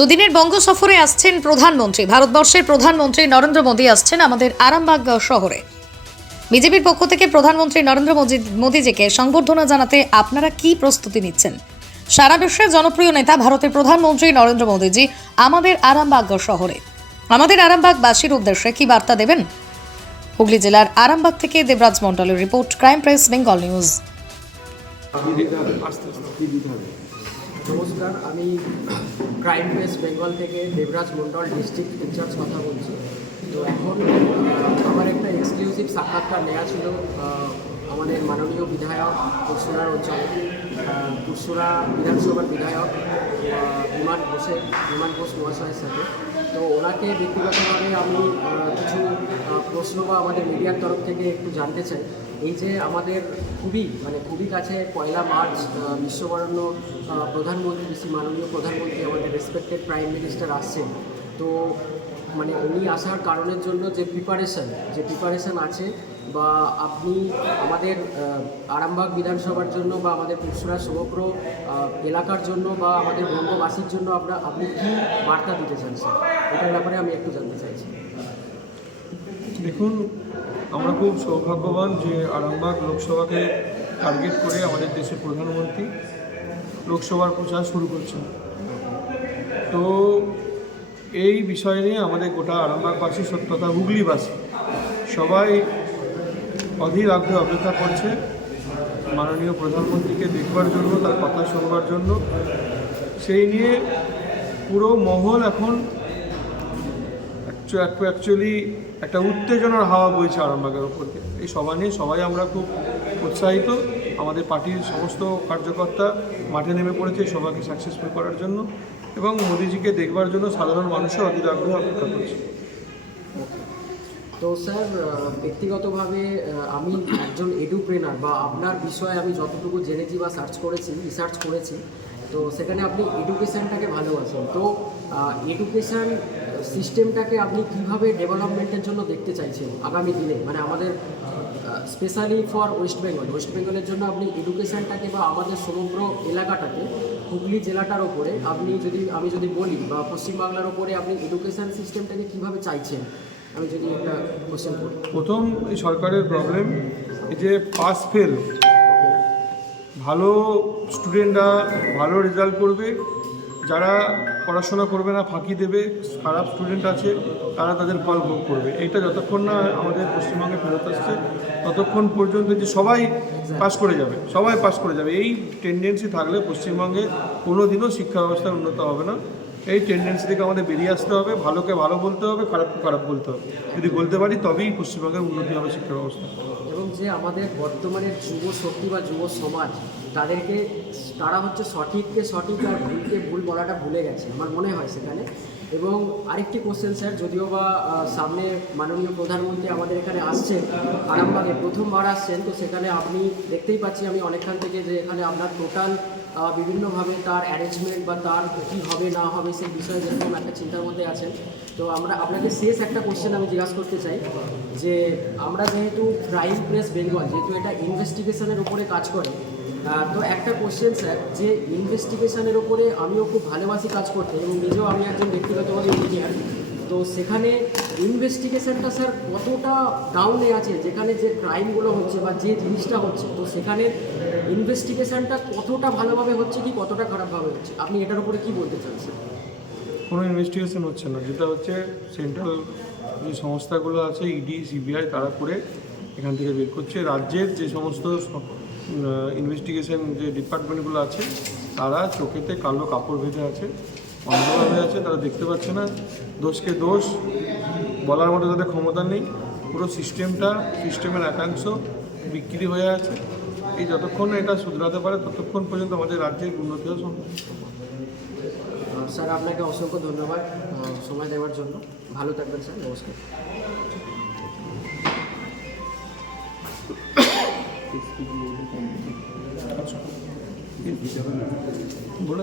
দুদিনের বঙ্গ সফরে আসছেন প্রধানমন্ত্রী। ভারতবর্ষের প্রধানমন্ত্রী নরেন্দ্র মোদী আসছেন আমাদের আরামবাগ শহরে। বিজেপির পক্ষ থেকে প্রধানমন্ত্রী নরেন্দ্র মোদীজিকে সংবর্ধনা জানাতে আপনারা কি প্রস্তুতি নিচ্ছেন? সারা বিশ্বের জনপ্রিয় নেতা ভারতের প্রধানমন্ত্রী নরেন্দ্র মোদীজি আমাদের আরামবাগ শহরে আমাদের আরামবাগবাসীর উদ্দেশ্যে কি বার্তা দেবেন? হুগলি জেলার আরামবাগ থেকে দেবরাজ মন্ডলের report, crime press Bengal news. নমস্কার, আমি ক্রাইম প্রেস বেঙ্গল থেকে দেবরাজ মন্ডল, ডিস্ট্রিক্ট ইনচার্জ কথা বলছি। তো এখন আমার একটা এক্সক্লুসিভ সাক্ষাৎকার নেওয়া ছিল আমাদের মাননীয় বিধায়ক পুরসুরার অঞ্চলে, পুরসুরা বিধানসভার বিধায়ক বিমান ঘোষ মহাশয়ের সাথে। তো ওনাকে ব্যক্তিগতভাবে আমি কিছু প্রশ্ন বা আমাদের মিডিয়ার তরফ থেকে একটু জানতে চাই। এই যে আমাদের খুবই কাছে 1 মার্চ বিশ্ববরেণ্য প্রধানমন্ত্রী, মাননীয় প্রধানমন্ত্রী, আমাদের রেসপেক্টেড প্রাইম মিনিস্টার আসছেন। তো উনি আসার কারণের জন্য যে প্রিপারেশন আছে, বা আপনি আমাদের আরামবাগ বিধানসভার জন্য বা আমাদের পুরসুরা সমগ্র এলাকার জন্য বা আমাদের বঙ্গবাসীর জন্য আপনি কী বার্তা দিতে চান স্যার, এটার ব্যাপারে আমি একটু জানতে চাইছি। দেখুন, আমরা খুব সৌভাগ্যবান যে আরামবাগ লোকসভাকে টার্গেট করে আমাদের দেশের প্রধানমন্ত্রী লোকসভার প্রচার শুরু করছেন। তো এই বিষয় নিয়ে আমাদের গোটা আরামবাগবাসী, তথা হুগলিবাসী সবাই অধীর আগ্রহে অপেক্ষা করছে মাননীয় প্রধানমন্ত্রীকে দেখবার জন্য, তার কথা শুনবার জন্য। সেই নিয়ে পুরো মহল এখন অ্যাকচুয়ালি একটা উত্তেজনার হাওয়া বইছে আরামবাগের ওপর দিয়ে। এই সভা নিয়ে সবাই আমরা খুব উৎসাহিত। আমাদের পার্টির সমস্ত কার্যকর্তা মাঠে নেমে পড়েছে এই সভাকে সাকসেসফুল করার জন্য, এবং মোদিজিকে দেখবার জন্য সাধারণ মানুষও অধীর আগ্রহে অপেক্ষা করছে। তো স্যার, ব্যক্তিগতভাবে আমি একজন এডুপ্রেনার, বা আপনার বিষয়ে আমি যতটুকু জেনেছি বা রিসার্চ করেছি, তো সেখানে আপনি এডুকেশানটাকে ভালোবাসেন। তো এডুকেশান সিস্টেমটাকে আপনি কীভাবে ডেভেলপমেন্টের জন্য দেখতে চাইছেন আগামী দিনে, আমাদের স্পেশালি ফর ওয়েস্ট বেঙ্গলের জন্য আপনি এডুকেশানটাকে বা আমাদের সমগ্র এলাকাটাকে, হুগলি জেলাটার ওপরে আমি যদি বলি, বা পশ্চিমবাংলার ওপরে আপনি এডুকেশান সিস্টেমটাকে কীভাবে চাইছেন, আমি যদি একটা কোশ্চেন করি। প্রথম, এই সরকারের প্রবলেম এই যে পাস ফেল, ভালো স্টুডেন্টরা ভালো রেজাল্ট করবে, যারা পড়াশোনা করবে না ফাঁকি দেবে, খারাপ স্টুডেন্ট আছে তারা তাদের ফল ভোগ করবে। এইটা যতক্ষণ না আমাদের পশ্চিমবঙ্গে ফেরত আসছে ততক্ষণ পর্যন্ত যে সবাই পাস করে যাবে, এই টেন্ডেন্সি থাকলে পশ্চিমবঙ্গে কোনো দিনও শিক্ষা ব্যবস্থা উন্নত হবে না। এই টেন্ডেন্সি থেকে আমাদের বেরিয়ে আসতে হবে। ভালোকে ভালো বলতে হবে, খারাপকে খারাপ বলতে হবে। যদি বলতে পারি তবেই পশ্চিমবঙ্গের উন্নতি হবে শিক্ষা ব্যবস্থা। এবং যে আমাদের বর্তমানের যুব শক্তি বা যুব সমাজ, তারা হচ্ছে সঠিককে সঠিক আর ভুলকে ভুল বলাটা ভুলে গেছে আমার মনে হয় সেখানে। এবং আরেকটি কোশ্চেন স্যার, যদিও বা সামনে মাননীয় প্রধানমন্ত্রী আমাদের এখানে আসছেন, আরামবাগে প্রথমবার আসছেন, তো সেখানে আপনি দেখতেই পাচ্ছি আমি অনেকক্ষণ থেকে যে এখানে আপনার টোটাল বিভিন্নভাবে তার অ্যারেঞ্জমেন্ট বা তার কী হবে না হবে সেই বিষয়ে যেরকম একটা চিন্তার মধ্যে আছেন। তো আপনাকে শেষ একটা কোশ্চেন আমি জিজ্ঞাসা করতে চাই যে আমরা যেহেতু ক্রাইম প্রেস বেঙ্গল, যেহেতু এটা ইনভেস্টিগেশনের উপরে কাজ করে, তো একটা কোশ্চেন স্যার, যে ইনভেস্টিগেশনের ওপরে আমিও খুব ভালোবাসি কাজ করতে, এবং নিজেও আমি একজন ব্যক্তিগতভাবে ইঞ্জিনিয়ার। তো সেখানে ইনভেস্টিগেশনটা স্যার কতটা ডাউনে আছে, যেখানে যে ক্রাইমগুলো হচ্ছে বা যে জিনিসটা হচ্ছে, তো সেখানে ইনভেস্টিগেশনটা কতটা ভালোভাবে হচ্ছে কি কতটা খারাপভাবে হচ্ছে, আপনি এটার উপরে কী বলতে চান স্যার? কোনো ইনভেস্টিগেশন হচ্ছে না। যেটা হচ্ছে সেন্ট্রাল যে সংস্থাগুলো আছে, ইডি, সিবিআই, তারা করে এখান থেকে বের করছে। রাজ্যের যে সমস্ত ইনভেস্টিগেশন যে ডিপার্টমেন্টগুলো আছে, তারা চোখেতে কালো কাপড় বেঁধে আছে, অন্ধভাবে আছে, তারা দেখতে পাচ্ছে না। দোষকে দোষ বলার মতো তাদের ক্ষমতা নেই। পুরো সিস্টেমের একাংশ বিক্রি হয়ে আছে। এই যতক্ষণ এটা শুধরাতে পারে ততক্ষণ পর্যন্ত আমাদের রাজ্যের উন্নতি হওয়া সম্ভব। স্যার, আপনাকে অসংখ্য ধন্যবাদ সময় দেওয়ার জন্য। ভালো থাকবেন স্যার, নমস্কার। বলে